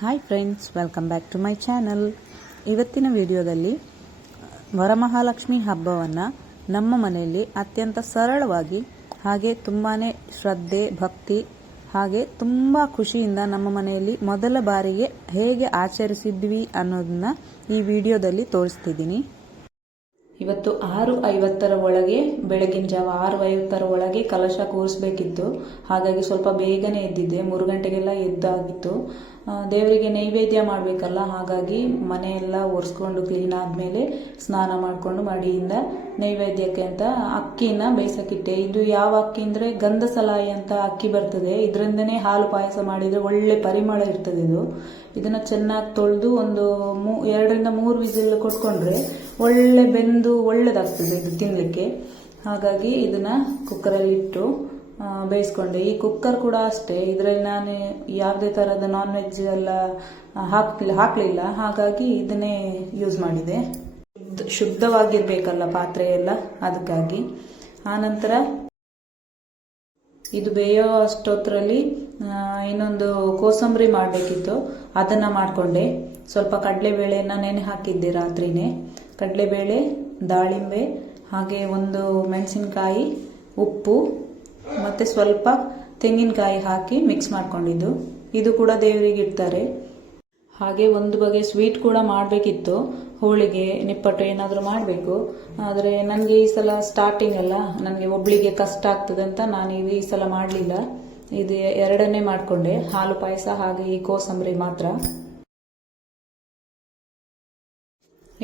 Hi friends, welcome back to my channel. ಇವತ್ತಿನ ವಿಡಿಯೋದಲ್ಲಿ ವರಮಹಾಲಕ್ಷ್ಮಿ ಹಬ್ಬವನ್ನು ನಮ್ಮ ಮನೆಯಲ್ಲಿ ಅತ್ಯಂತ ಸರಳವಾಗಿ ಹಾಗೆ ತುಂಬಾ ಶ್ರದ್ಧೆ ಭಕ್ತಿ ಹಾಗೆ ತುಂಬ ಖುಷಿಯಿಂದ ನಮ್ಮ ಮನೆಯಲ್ಲಿ ಮೊದಲ ಬಾರಿಗೆ ಹೇಗೆ ಆಚರಿಸಿದ್ವಿ ಅನ್ನೋದನ್ನ ಈ ವಿಡಿಯೋದಲ್ಲಿ ತೋರಿಸ್ತಿದ್ದೀನಿ. ಇವತ್ತು 6:50 ಒಳಗೆ, ಬೆಳಗಿನ ಜಾವ 6:50 ಒಳಗೆ ಕಲಶ ಕೂರಿಸ್ಬೇಕಿತ್ತು. ಹಾಗಾಗಿ ಸ್ವಲ್ಪ ಬೇಗನೆ ಎದ್ದಿದ್ದೆ, 3 ಗಂಟೆಗೆಲ್ಲ ಎದ್ದಾಗಿತ್ತು. ದೇವರಿಗೆ ನೈವೇದ್ಯ ಮಾಡಬೇಕಲ್ಲ, ಹಾಗಾಗಿ ಮನೆಯೆಲ್ಲ ಒರೆಸ್ಕೊಂಡು ಕ್ಲೀನ್ ಆದಮೇಲೆ ಸ್ನಾನ ಮಾಡಿಕೊಂಡು ಮಡಿಯಿಂದ ನೈವೇದ್ಯಕ್ಕೆ ಅಂತ ಅಕ್ಕಿನ ಬೇಯಿಸಕ್ಕಿಟ್ಟೆ. ಇದು ಯಾವ ಅಕ್ಕಿ ಅಂದರೆ ಗಂಧಸಲಾಯಿ ಅಂತ ಅಕ್ಕಿ ಬರ್ತದೆ, ಇದರಿಂದನೇ ಹಾಲು ಪಾಯಸ ಮಾಡಿದರೆ ಒಳ್ಳೆ ಪರಿಮಳ ಇರ್ತದೆ. ಇದನ್ನು ಚೆನ್ನಾಗಿ ತೊಳೆದು ಒಂದು 2 ರಿಂದ 3 ವಿಸಿಲ್ ಕೊಟ್ಕೊಂಡ್ರೆ ಒಳ್ಳೆ ಬೆಂದು ಒಳ್ಳೆದಾಗ್ತದೆ ಇದು ತಿನ್ನಲಿಕ್ಕೆ. ಹಾಗಾಗಿ ಇದನ್ನು ಕುಕ್ಕರಲ್ಲಿ ಇಟ್ಟು ಬೇಯಿಸ್ಕೊಂಡೆ. ಈ ಕುಕ್ಕರ್ ಕೂಡ ಅಷ್ಟೇ, ಇದರಲ್ಲಿ ನಾನು ಯಾವುದೇ ಥರದ ನಾನ್ ವೆಜ್ ಎಲ್ಲ ಹಾಕಲಿಲ್ಲ, ಹಾಗಾಗಿ ಇದನ್ನೇ ಯೂಸ್ ಮಾಡಿದೆ. ಶುದ್ಧವಾಗಿರ್ಬೇಕಲ್ಲ ಪಾತ್ರೆ ಎಲ್ಲ, ಅದಕ್ಕಾಗಿ. ಆನಂತರ ಇದು ಬೇಯೋ ಅಷ್ಟೊತ್ತರಲ್ಲಿ ಇನ್ನೊಂದು ಕೋಸಂಬರಿ ಮಾಡಬೇಕಿತ್ತು, ಅದನ್ನು ಮಾಡಿಕೊಂಡೆ. ಸ್ವಲ್ಪ ಕಡಲೆಬೇಳೆಯನ್ನು ನೆನೆ ಹಾಕಿದ್ದೆ ರಾತ್ರಿನೇ. ಕಡಲೆಬೇಳೆ, ದಾಳಿಂಬೆ, ಹಾಗೆ ಒಂದು ಮೆಣಸಿನಕಾಯಿ, ಉಪ್ಪು ಮತ್ತು ಸ್ವಲ್ಪ ತೆಂಗಿನಕಾಯಿ ಹಾಕಿ ಮಿಕ್ಸ್ ಮಾಡ್ಕೊಂಡಿದ್ದು. ಇದು ಕೂಡ ದೇವರಿಗೆ ಇಡ್ತಾರೆ. ಹಾಗೆ ಒಂದು ಬಗೆ ಸ್ವೀಟ್ ಕೂಡ ಮಾಡಬೇಕಿತ್ತು, ಹೋಳಿಗೆ ನಿಪ್ಪಟ್ಟು ಏನಾದರೂ ಮಾಡಬೇಕು. ಆದರೆ ನನಗೆ ಈ ಸಲ ಸ್ಟಾರ್ಟಿಂಗ್ ಅಲ್ಲ, ನನಗೆ ಒಬ್ಳಿಗೆ ಕಷ್ಟ ಆಗ್ತದೆ ಅಂತ ನಾನು ಈ ಸಲ ಮಾಡಲಿಲ್ಲ. ಇದು 2ನೇ ಮಾಡಿಕೊಂಡೆ, ಹಾಲು ಪಾಯಸ ಹಾಗೆ ಈ ಕೋಸಂಬರಿ ಮಾತ್ರ.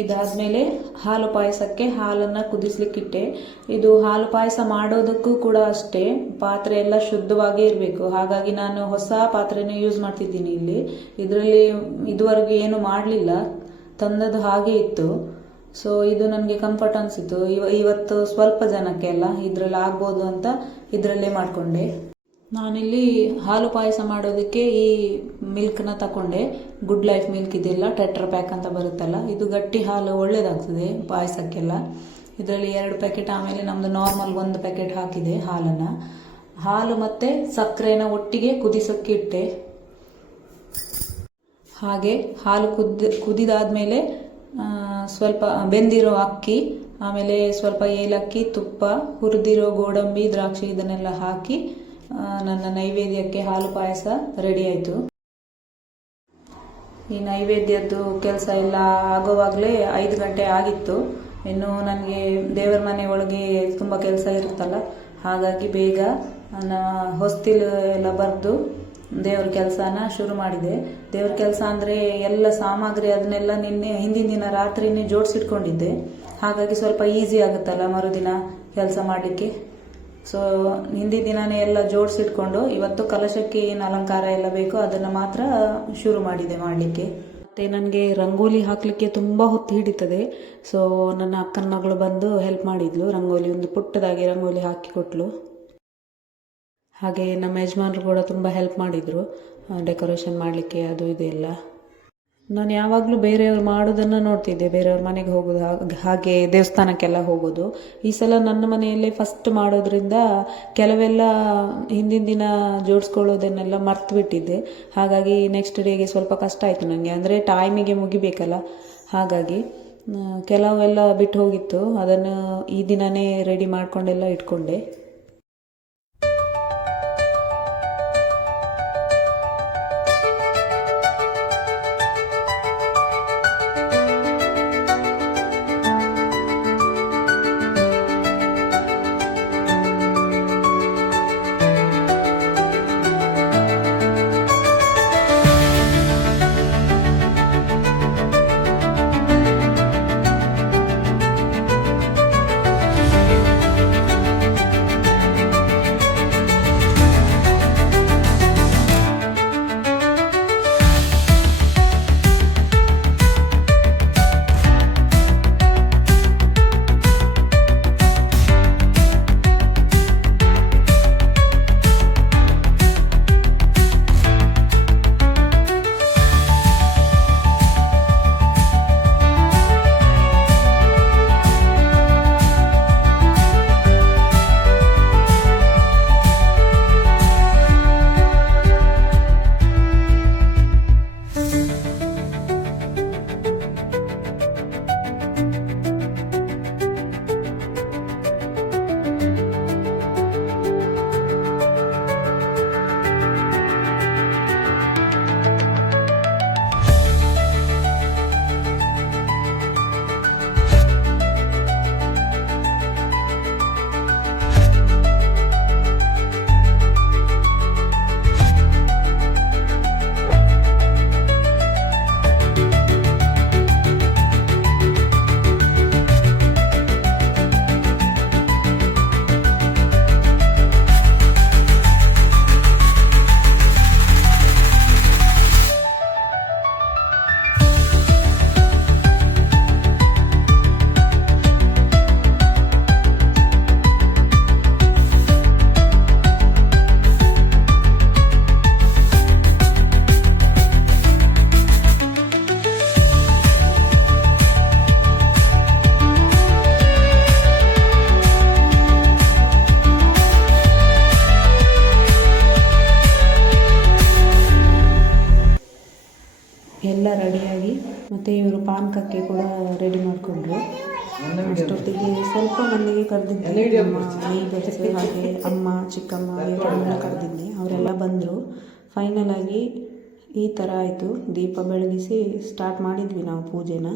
ಇದಾದ್ಮೇಲೆ ಹಾಲು ಪಾಯಸಕ್ಕೆ ಹಾಲನ್ನು ಕುದಿಸ್ಲಿಕ್ಕಿಟ್ಟೆ. ಇದು ಹಾಲು ಪಾಯಸ ಮಾಡೋದಕ್ಕೂ ಕೂಡ ಅಷ್ಟೇ, ಪಾತ್ರೆ ಎಲ್ಲ ಶುದ್ಧವಾಗೇ ಇರಬೇಕು. ಹಾಗಾಗಿ ನಾನು ಹೊಸ ಪಾತ್ರೆನೇ ಯೂಸ್ ಮಾಡ್ತಿದ್ದೀನಿ ಇಲ್ಲಿ. ಇದರಲ್ಲಿ ಇದುವರೆಗೂ ಏನು ಮಾಡಲಿಲ್ಲ, ತಂದದ್ದು ಹಾಗೆ ಇತ್ತು. ಸೊ ಇದು ನನಗೆ ಕಂಫರ್ಟ್ ಅನಿಸಿತು. ಇವತ್ತು ಸ್ವಲ್ಪ ಜನಕ್ಕೆ ಅಲ್ಲ, ಇದರಲ್ಲಿ ಆಗ್ಬೋದು ಅಂತ ಇದರಲ್ಲೇ ಮಾಡಿಕೊಂಡೆ. ನಾನಿಲ್ಲಿ ಹಾಲು ಪಾಯಸ ಮಾಡೋದಕ್ಕೆ ಈ ಮಿಲ್ಕ್ನ ತಗೊಂಡೆ. ಗುಡ್ ಲೈಫ್ ಮಿಲ್ಕ್ ಇದೆಲ್ಲ ಟೆಟ್ರಾ ಪ್ಯಾಕ್ ಅಂತ ಬರುತ್ತಲ್ಲ, ಇದು ಗಟ್ಟಿ ಹಾಲು ಒಳ್ಳೇದಾಗ್ತದೆ ಪಾಯಸಕ್ಕೆಲ್ಲ. ಇದರಲ್ಲಿ 2 ಪ್ಯಾಕೆಟ್, ಆಮೇಲೆ ನಮ್ಮದು ನಾರ್ಮಲ್ 1 ಪ್ಯಾಕೆಟ್ ಹಾಕಿದೆ ಹಾಲನ್ನು. ಹಾಲು ಮತ್ತು ಸಕ್ಕರೆನ ಒಟ್ಟಿಗೆ ಕುದಿಸೋಕ್ಕೆ ಇಟ್ಟೆ. ಹಾಗೆ ಹಾಲು ಕುದಿದಾದ್ಮೇಲೆ ಸ್ವಲ್ಪ ಬೆಂದಿರೋ ಅಕ್ಕಿ, ಆಮೇಲೆ ಸ್ವಲ್ಪ ಏಲಕ್ಕಿ, ತುಪ್ಪ, ಹುರಿದಿರೋ ಗೋಡಂಬಿ, ದ್ರಾಕ್ಷಿ ಇದನ್ನೆಲ್ಲ ಹಾಕಿ ನನ್ನ ನೈವೇದ್ಯಕ್ಕೆ ಹಾಲು ಪಾಯಸ ರೆಡಿ ಆಯಿತು. ಈ ನೈವೇದ್ಯದ್ದು ಕೆಲಸ ಎಲ್ಲ ಆಗೋವಾಗಲೇ 5 ಗಂಟೆ ಆಗಿತ್ತು. ಇನ್ನು ನನಗೆ ದೇವರ ಮನೆ ಒಳಗೆ ತುಂಬ ಕೆಲಸ ಇರುತ್ತಲ್ಲ, ಹಾಗಾಗಿ ಬೇಗ ಹೊಸ್ತಿಲು ಎಲ್ಲ ಬರೆದು ದೇವ್ರ ಕೆಲಸನ ಶುರು ಮಾಡಿದೆ. ದೇವ್ರ ಕೆಲಸ ಅಂದರೆ ಎಲ್ಲ ಸಾಮಗ್ರಿ ಅದನ್ನೆಲ್ಲ ಹಿಂದಿನ ದಿನ ರಾತ್ರಿನೇ ಜೋಡಿಸಿಟ್ಕೊಂಡಿದ್ದೆ. ಹಾಗಾಗಿ ಸ್ವಲ್ಪ ಈಸಿ ಆಗುತ್ತಲ್ಲ ಮರುದಿನ ಕೆಲಸ ಮಾಡಲಿಕ್ಕೆ. ಸೊ ಹಿಂದಿನ ದಿನನೇ ಎಲ್ಲ ಜೋಡಿಸಿಟ್ಕೊಂಡು ಇವತ್ತು ಕಲಶಕ್ಕೆ ಏನು ಅಲಂಕಾರ ಎಲ್ಲ ಬೇಕೋ ಅದನ್ನು ಮಾತ್ರ ಶುರು ಮಾಡಿದೆ ಮಾಡಲಿಕ್ಕೆ. ಮತ್ತು ನನಗೆ ರಂಗೋಲಿ ಹಾಕಲಿಕ್ಕೆ ತುಂಬ ಹೊತ್ತು ಹಿಡಿತದೆ. ಸೊ ನನ್ನ ಅಕ್ಕನ ಮಗಳು ಬಂದು ಹೆಲ್ಪ್ ಮಾಡಿದ್ಲು, ರಂಗೋಲಿ ಒಂದು ಪುಟ್ಟದಾಗಿ ರಂಗೋಲಿ ಹಾಕಿ ಕೊಟ್ಲು. ಹಾಗೆ ನಮ್ಮ ಯಜಮಾನರು ಕೂಡ ತುಂಬ ಹೆಲ್ಪ್ ಮಾಡಿದರು ಡೆಕೋರೇಷನ್ ಮಾಡಲಿಕ್ಕೆ, ಅದು ಇದೆಲ್ಲ. ನಾನು ಯಾವಾಗಲೂ ಬೇರೆಯವ್ರು ಮಾಡೋದನ್ನು ನೋಡ್ತಿದ್ದೆ, ಬೇರೆಯವ್ರ ಮನೆಗೆ ಹೋಗೋದು, ಹಾಗೆ ದೇವಸ್ಥಾನಕ್ಕೆಲ್ಲ ಹೋಗೋದು. ಈ ಸಲ ನನ್ನ ಮನೆಯಲ್ಲೇ ಫಸ್ಟ್ ಮಾಡೋದ್ರಿಂದ ಕೆಲವೆಲ್ಲ ಹಿಂದಿನ ದಿನ ಜೋಡಿಸ್ಕೊಳ್ಳೋದನ್ನೆಲ್ಲ ಮರ್ತು ಬಿಟ್ಟಿದ್ದೆ. ಹಾಗಾಗಿ ನೆಕ್ಸ್ಟ್ ಡೇಗೆ ಸ್ವಲ್ಪ ಕಷ್ಟ ಆಯಿತು ನನಗೆ, ಅಂದರೆ ಟೈಮಿಗೆ ಮುಗಿಬೇಕಲ್ಲ. ಹಾಗಾಗಿ ಕೆಲವೆಲ್ಲ ಬಿಟ್ಟು ಹೋಗಿತ್ತು, ಅದನ್ನು ಈ ದಿನವೇ ರೆಡಿ ಮಾಡ್ಕೊಂಡೆಲ್ಲ ಇಟ್ಕೊಂಡೆ. ಎಲ್ಲ ರೆಡಿಯಾಗಿ ಮತ್ತು ಇವರು ಪಾನಕಕ್ಕೆ ಕೂಡ ರೆಡಿ ಮಾಡಿಕೊಂಡ್ರು. ಅಷ್ಟೊತ್ತಿಗೆ ಸ್ವಲ್ಪ ಮಂದಿಗೆ ಕರೆದಿದ್ದೆ, ನಮ್ಮ ನೇಬರ್ಸ್ ಹಾಗೆ ಅಮ್ಮ ಚಿಕ್ಕಮ್ಮ ಇವರನ್ನೆಲ್ಲ ಕರೆದಿದ್ದೆ. ಅವರೆಲ್ಲ ಬಂದರು. ಫೈನಲ್ ಆಗಿ ಈ ಥರ ಆಯಿತು. ದೀಪ ಬೆಳಗಿಸಿ ಸ್ಟಾರ್ಟ್ ಮಾಡಿದ್ವಿ ನಾವು ಪೂಜೆನ.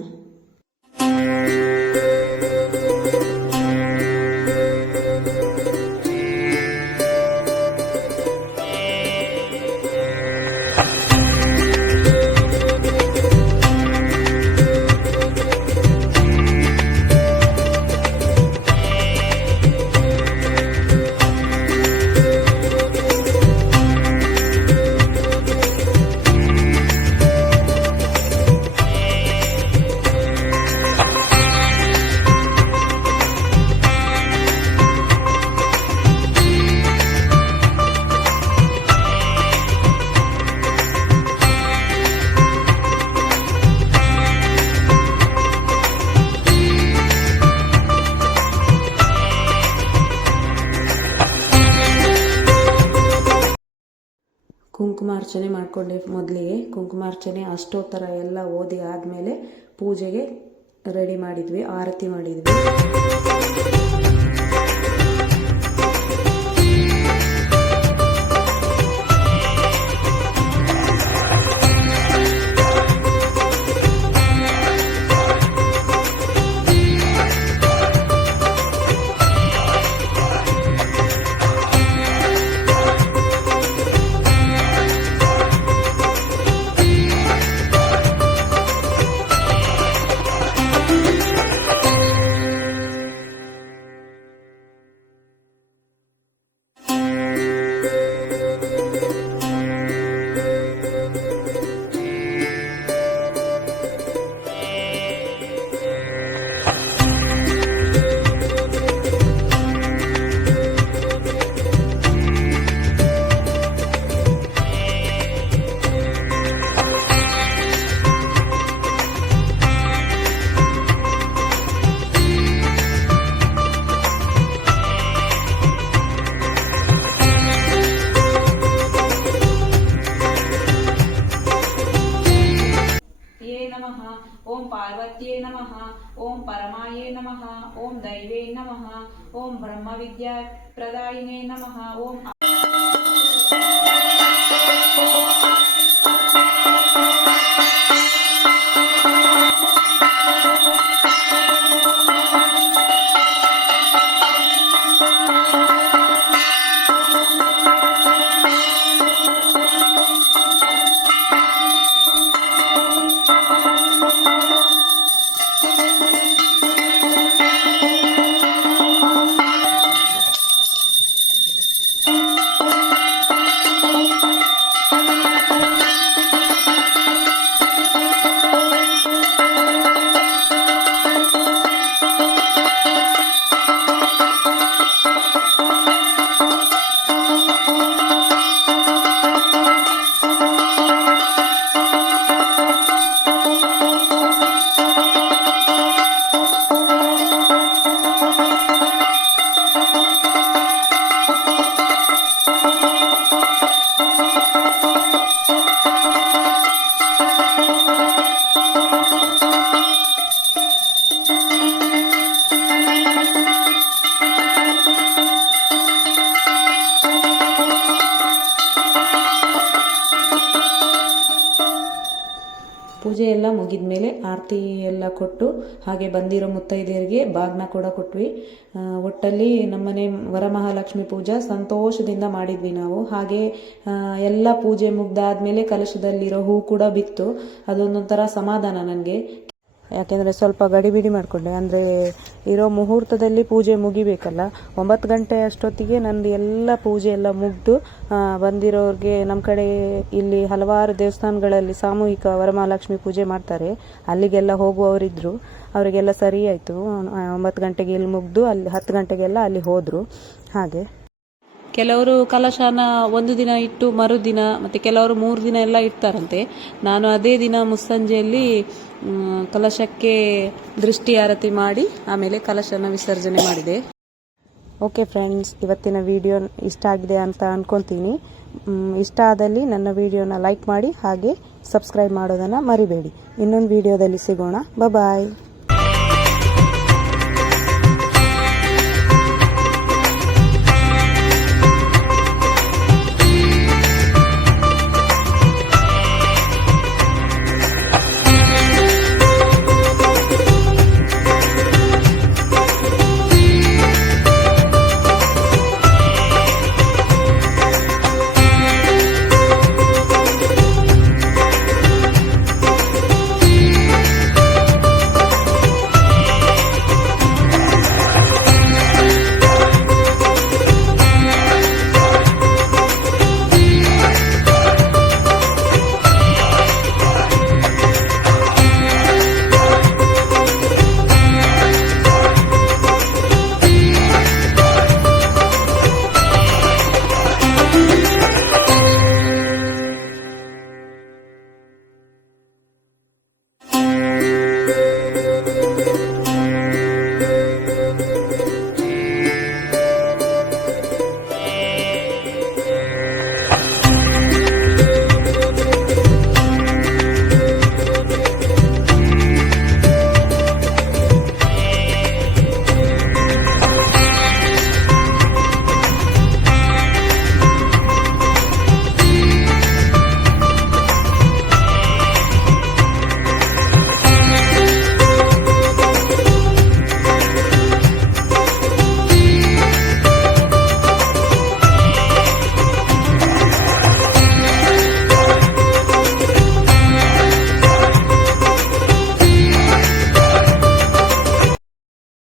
ಕುಂಕುಮಾರ್ಚನೆ ಮಾಡಿಕೊಂಡೆ. ಮೊದಲಿಗೆ ಕುಂಕುಮಾರ್ಚನೆ ಅಷ್ಟೋತ್ತರ ಎಲ್ಲ ಓದಿ ಆದಮೇಲೆ ಪೂಜೆಗೆ ರೆಡಿ ಮಾಡಿದ್ವಿ, ಆರತಿ ಮಾಡಿದ್ವಿ. ओम पार्वत्ये नमः, ओम परमाये नमः, ओम दैवे नमः, ओम ब्रह्म विद्या प्रदायिने नमः, ओम ಪೂಜೆ ಎಲ್ಲ ಮುಗಿದ ಮೇಲೆ ಆರತಿ ಎಲ್ಲ ಕೊಟ್ಟು ಹಾಗೆ ಬಂದಿರೋ ಮುತ್ತೈದೆಯರಿಗೆ ಬಾಗ್ನ ಕೂಡ ಕೊಟ್ವಿ. ಒಟ್ಟಲ್ಲಿ ನಮ್ಮನೆ ವರಮಹಾಲಕ್ಷ್ಮಿ ಪೂಜಾ ಸಂತೋಷದಿಂದ ಮಾಡಿದ್ವಿ ನಾವು. ಹಾಗೆ ಎಲ್ಲ ಪೂಜೆ ಮುಗ್ದಾದ್ಮೇಲೆ ಕಲಶದಲ್ಲಿರೋ ಹೂ ಕೂಡ ಬಿತ್ತು. ಅದೊಂದೊಂಥರ ಸಮಾಧಾನ ನನಗೆ. ಯಾಕೆಂದರೆ ಸ್ವಲ್ಪ ಗಡಿಬಿಡಿ ಮಾಡಿಕೊಂಡೆ, ಅಂದರೆ ಇರೋ ಮುಹೂರ್ತದಲ್ಲಿ ಪೂಜೆ ಮುಗಿಬೇಕಲ್ಲ. 9 ಗಂಟೆ ಅಷ್ಟೊತ್ತಿಗೆ ನಂದು ಎಲ್ಲ ಪೂಜೆ ಎಲ್ಲ ಮುಗಿದು ಬಂದಿರೋರಿಗೆ, ನಮ್ಮ ಕಡೆ ಇಲ್ಲಿ ಹಲವಾರು ದೇವಸ್ಥಾನಗಳಲ್ಲಿ ಸಾಮೂಹಿಕ ವರಮಹಾಲಕ್ಷ್ಮಿ ಪೂಜೆ ಮಾಡ್ತಾರೆ, ಅಲ್ಲಿಗೆಲ್ಲ ಹೋಗುವವರಿದ್ದರು. ಅವರಿಗೆಲ್ಲ ಸರಿ ಆಯಿತು. 9 ಗಂಟೆಗೆ ಇಲ್ಲಿ ಮುಗಿದು ಅಲ್ಲಿ 10 ಗಂಟೆಗೆಲ್ಲ ಅಲ್ಲಿ ಹೋದರು. ಹಾಗೆ ಕೆಲವರು ಕಲಶನ ಒಂದು ದಿನ ಇಟ್ಟು ಮರುದಿನ, ಮತ್ತು ಕೆಲವರು 3 ದಿನ ಎಲ್ಲ ಇಡ್ತಾರಂತೆ. ನಾನು ಅದೇ ದಿನ ಮುಸ್ಸಂಜೆಯಲ್ಲಿ ಕಲಶಕ್ಕೆ ದೃಷ್ಟಿ ಆರತಿ ಮಾಡಿ ಆಮೇಲೆ ಕಲಶನ ವಿಸರ್ಜನೆ ಮಾಡಿದೆ. ಓಕೆ ಫ್ರೆಂಡ್ಸ್, ಇವತ್ತಿನ ವಿಡಿಯೋ ಇಷ್ಟ ಆಗಿದೆ ಅಂತ ಅನ್ಕೊತೀನಿ. ಇಷ್ಟ ಆದಲ್ಲಿ ನನ್ನ ವಿಡಿಯೋನ ಲೈಕ್ ಮಾಡಿ, ಹಾಗೆ ಸಬ್ಸ್ಕ್ರೈಬ್ ಮಾಡೋದನ್ನು ಮರಿಬೇಡಿ. ಇನ್ನೊಂದು ವಿಡಿಯೋದಲ್ಲಿ ಸಿಗೋಣ. ಬಾಯ್.